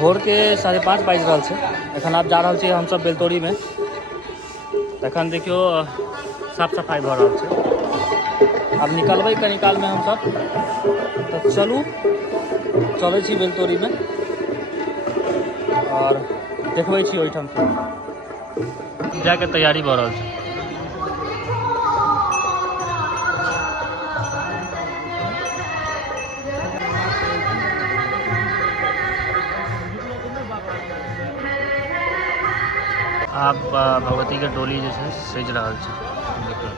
भोर के 5:30 बाजि रहल छै। एखन आब जा रहल छी हमसब बेलतोड़ी में। एखन देखियो साफ सफाई भऽ रहल छै। आब निकलबै कनी काल में हमसब, तऽ चलू चलै छी बेलतोड़ी में और देखबै छी ओहिठाम जाके तैयारी भऽ रहल छै। आप भगवती के डोली जे छै सजि रहल छै, देखियौ।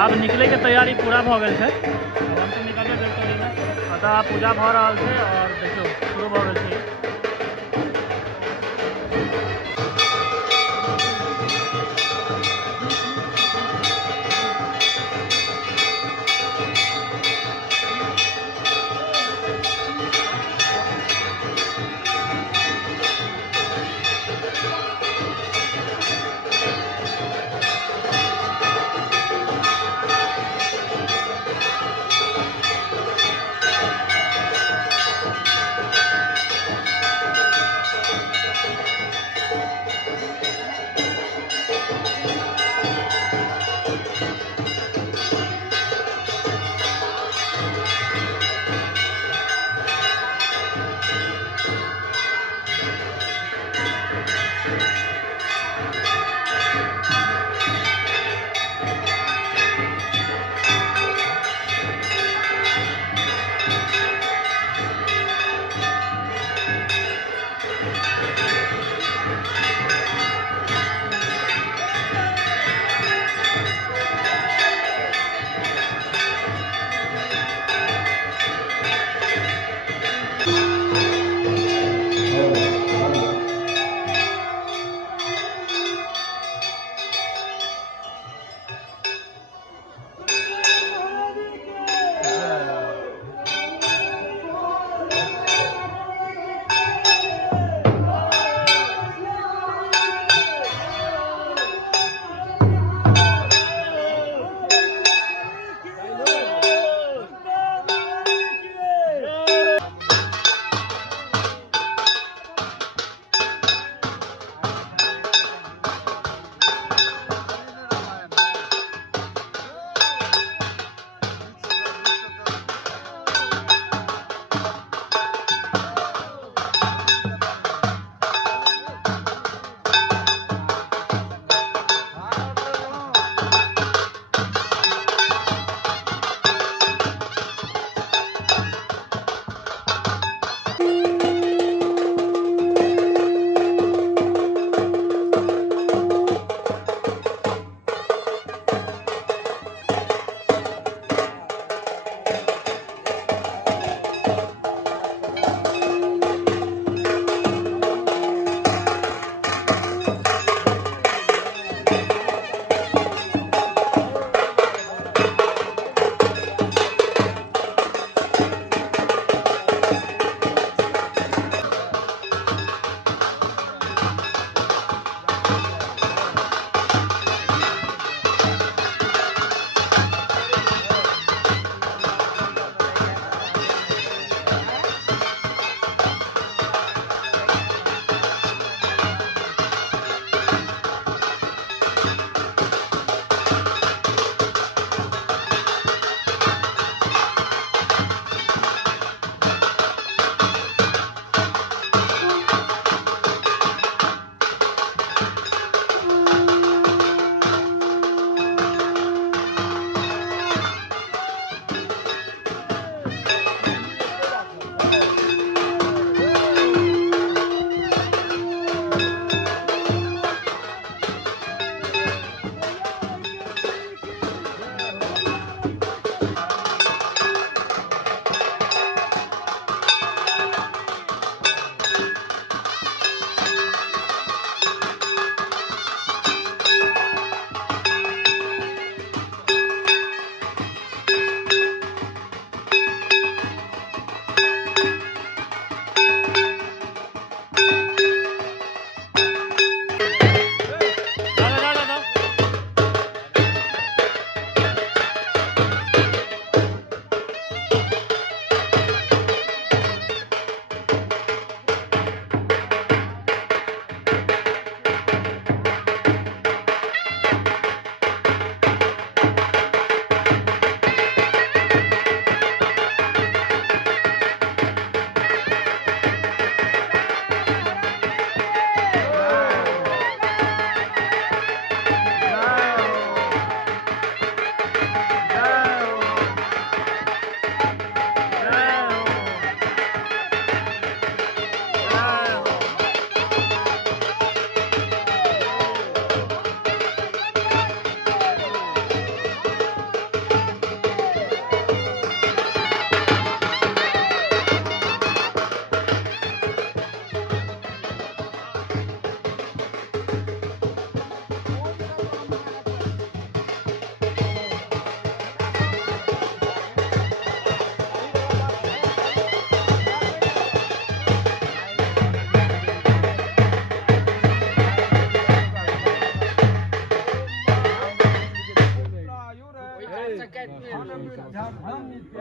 आब निकले के तैयारी पूरा भऽ गेल छै। हमसब निकलबै बेलतोड़ी में, अतः पूजा भऽ रहल छै और देखियौ शुरू भऽ गेल छै।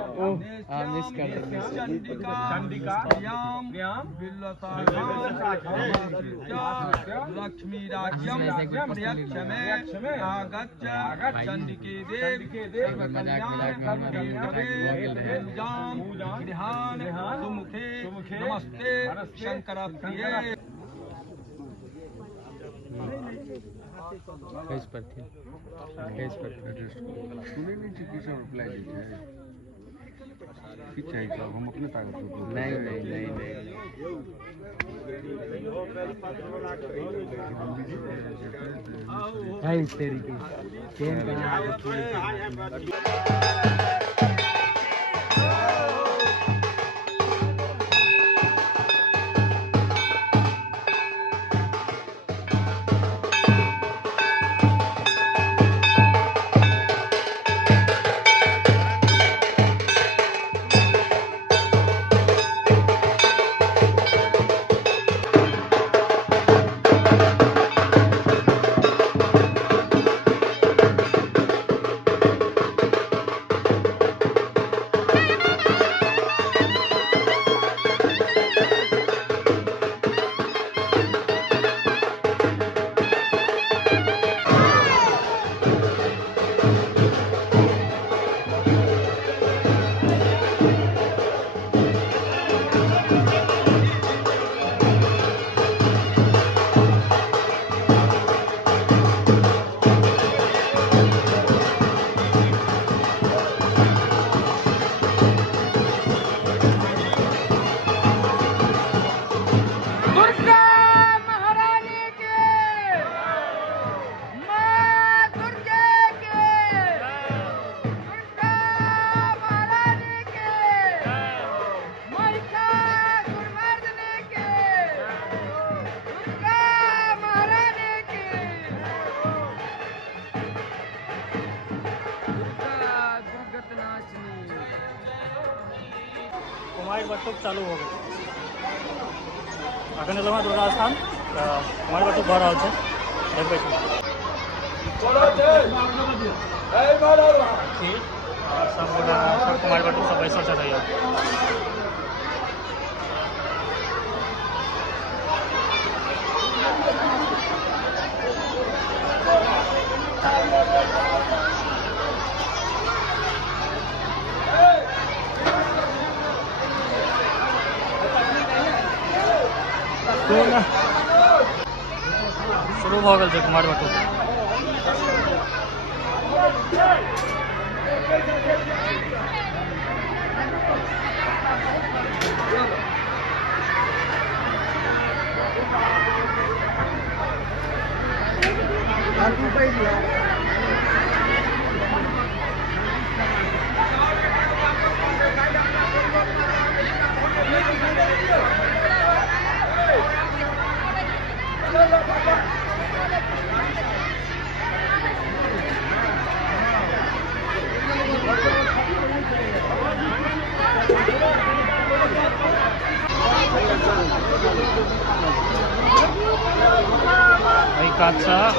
मिस कर चंडिका लक्ष्मी राज्यम आगच्छ चंडिके सुमुखे नमस्ते शंकर प्रिय। फेस पर थे फेस पर सुने नहीं थी किसी रिप्लाई देते हैं कि चाहिए तो हम अपने ताकत को नहीं नहीं नहीं नहीं है इस तरीके गेम का कुमार बटुक चालू हो गई अखन एलहुँ दुर्गा स्थान कुमार बटुक भऽ रहल छै देखबै छी सब कुमार बटुक सब बैसल छथि। शुरू भऽ गेल छै कुमार बटुक।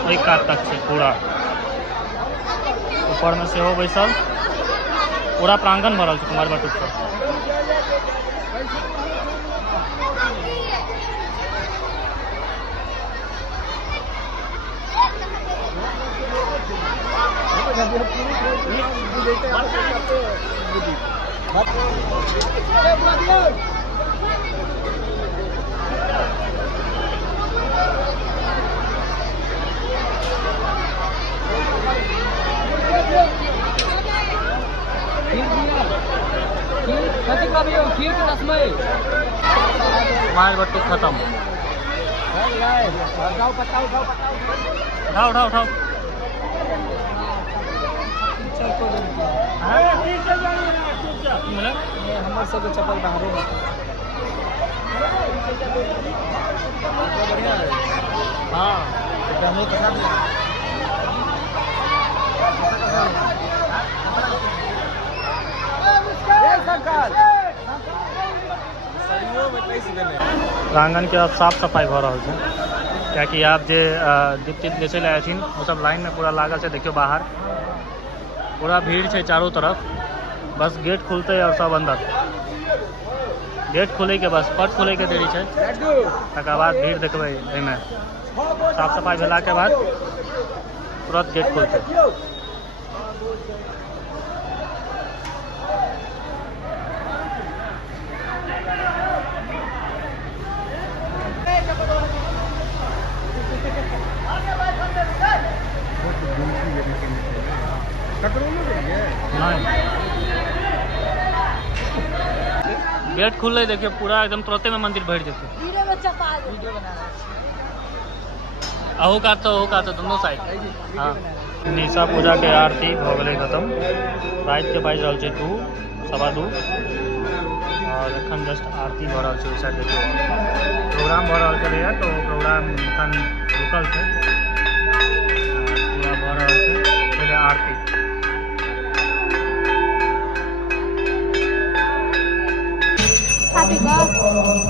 ओहि कात तक छै पूरा ऊपर में सेहो बैसल पूरा प्रांगण भरल छै कुमार बटुक से। कुमार बटुक खत्म। उठाओ उठाओ उठाओ हमारे सब चप्पल बाहर बढ़िया है। हाँ डमो के साथ प्रांगण के अब साफ सफाई भ रहा है कियाकि आप जे दीप तीप बेचे ला वो सब लाइन में पूरा लागल है। देखियो बाहर पूरा भीड़ है चारों तरफ बस गेट खुलते और सब अंदर गेट खुले के बस पट खुले के देरी है तकर बाद भीड़ देखबै एहिमे साफ सफाई भेला के बाद तुरंत गेट खुलते गेट खुले देखिए पूरा एकदम तुरंते में मंदिर भर जेते अहू का तो दोनों साइड हाँ निशा पूजा के आरती हो गए खत्म रात के बाज रहा 2:15 और एखन जस्ट आरती भ रहा है साइड देखिए प्रोग्राम भ रहा है तो प्रोग्राम एखन रुकल है पूरा भ रहा है पहले आरती Happy birthday.